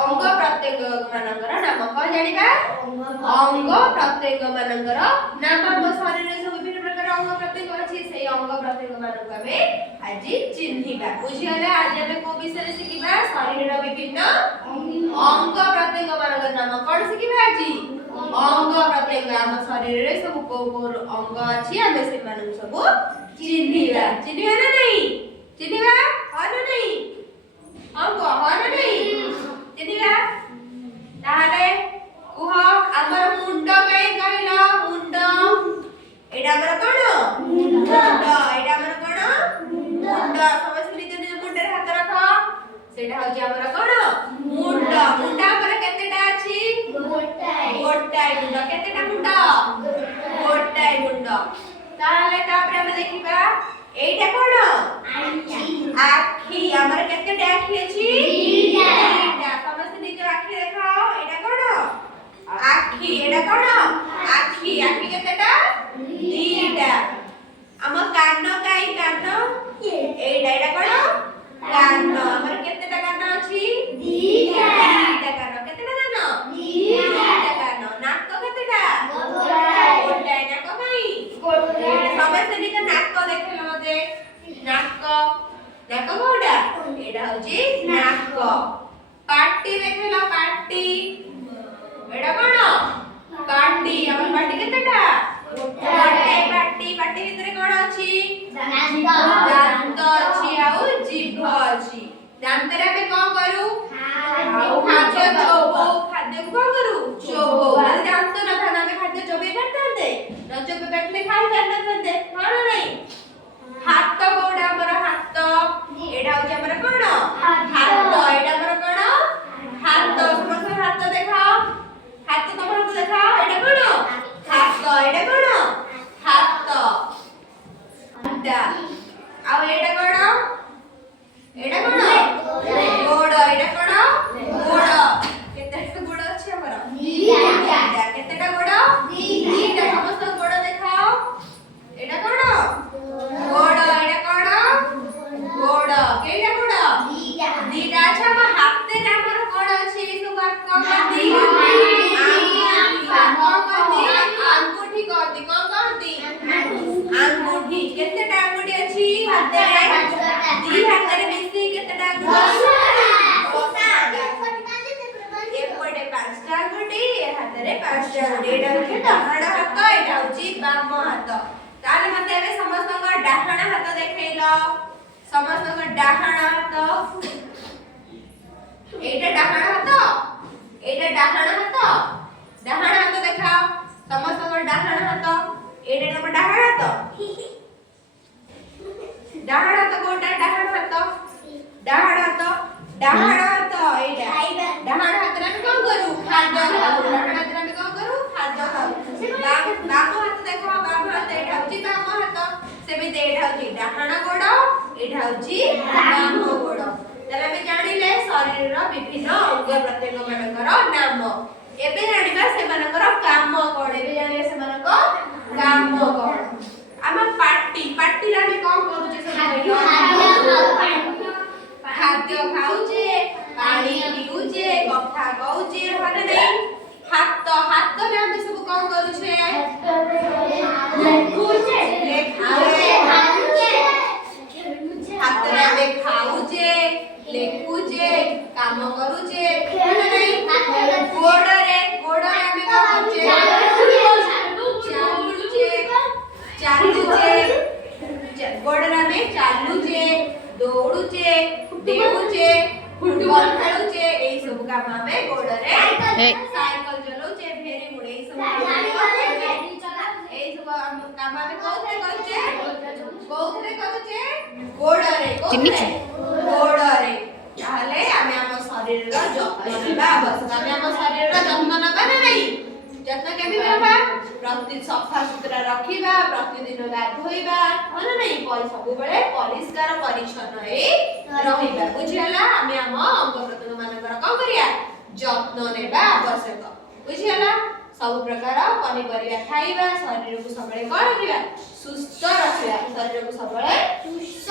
अंग प्रत्यंग मानकर नाम कौन जानिबा अंग प्रत्यंग मानकर नाम हम शरीर रे सब विभिन्न प्रकार अंग प्रत्यंग अछि से अंग प्रत्यंग मानक हमें आज चिन्हिबा बुझियला आज हमें को विषय शिखिबा शरीर रे विभिन्न अंग प्रत्यंग मानकर नाम कौन शिखिबा आज अंग प्रत्यंग हम शरीर रे सब को अंग अछि हमें से मानक सब चिन्हिबा चिन्हिबा ना नहीं चिन्हिबा हो ना नहीं अंग हो ना नहीं चिन्हिबा ताले कुह हमर मुंड काई कहला मुंड एडा हमर कोन मुंड एडा हमर कोन मुंड समस्त निज निज मुंड रे हाथ रख सेटा हो जे हमर कोन मुंड मुंड हमर केतेटा अछि गोटाई मुंड केतेटा मुंड गोटाई मुंड ताले तापर हम देखिबा एटा कोन आखी हमर केतेटा आखी अछि दुईटा समस्त निज आखी देखाओ एटा कोन आखी एटा कोन आखी आखी केतेटा दुईटा हम कान काई कान एटा एटा कोन कान हमर केतेटा कान अछि दुईटा कान केतेटा कान दुईटा कान नाक केतेटा गोटाई नाक काई गोटाई समस्त निज नाक देखलो मते नाक नाक कोडा एटा होजी नाक पाटी देखलो पाटी एटा कोन पाटी हमर पाटी केतेटा गोटाई पाटी पाटी भितरे कोन अछि दांत अछि आउ जीभ अछि दांत रे हम कोन करू खाद्य चोबो खाद्य को कोन करू चोबो दांत न थाना में खाद्य चोबे करते न चोबे बैठले खाई करते हां ना नहीं हाथ कोडा हमर हाथ एटा होची हमर कोन हाथ एटा हमर कोन हाथ समस्त हाथ देखाओ हाथ तम हाथ देखाओ एटा कोन हाथ एटा कोन हाथ अंडा आ एटा कोन गोड़ एटा कोन गोड़ केतेटा गोड़ अछि हमर दीटा केतेटा गोड़ दीटा समस्त गोड़ देखाओ एटा कोन गोड़ एटा कोन गोड़ केटा गोड़ दीटा अच्छा हम हाथे हमर गोड़ अछि तो बात कोन करदी अंगूठी करदी कोन करदी अंगूठी केतेटा अंगूठी अछि हाथे दी हाथे मिसी केतेटा अंगूठी एपटे पांचटा अंगूठी हाथे रे पांचटा अंगूठी एटा होची डाहाण हाथ एटा होची बाम हाथ ताले मते एबे समस्त डाहाण हाथ देखैलो समस्त डाहाण हाथ एटा डाहाण हाथ एटा डाहाण हाथ देखाओ समस्त डाहाण हाथ एटा नंबर डाहाण हाथ कोटा डाहाण हाथ एटा डाहाण हाथ रे कोन करू खाद्य खाऊ डाहाण हाथ रे कोन करू खाद्य खाऊ बाम हाथ देखो बाम हाथ एटा होची बाम हाथ सेमिते एटा होची डाहाण गोड़ एटा होची बाम गोड़ तले हम जानिले शरीर रो विभिन्न अंग प्रत्यंग मानकर नाम एबे जानिबा से मानकर काम कोन एबे जानिबा से मानकर काम कोन हम पाटी पाटी रे कोन करू जे सब खाद्य खाऊचे पानी पिऊचे कथा कहूचे हने नहीं हाथ हाथ रे हम सब कोन करू छे लेखुचे हाथ रे हम खाऊचे लेखुचे काम करूचे हने नहीं गोड़ रे हम करूचे चालूचे गोड़ रे हम चालूचे दौड़ुचे डेउचे फुटबॉल खेलुचे एई सब काम हमें गोड़ रे साइकिल चलाउचे फेरी मुड़े एई सब काम हमें कोथरे करूचे गोड़ रे गोड़ रे ताले हमें हम शरीर रो जत्न नेबा आवश्यक हमें हम शरीर रो जत्न नेबा ना नहीं जत्न केबी नेबा प्रति सफा सुतरा रखिबा प्रतिदिन गाधोइबा हन नहीं सब बेले परिष्कार परिच्छन्न हे रहिबा बुझियला हमें हम अंग प्रत्यंग मानकर कोन करिया जत्न नेबा आवश्यक बुझियला सब प्रकार पनिपरिया खाइबा शरीर को सबले कोन रखिबा सुस्थ रखिबा शरीर को सबले सुस्थ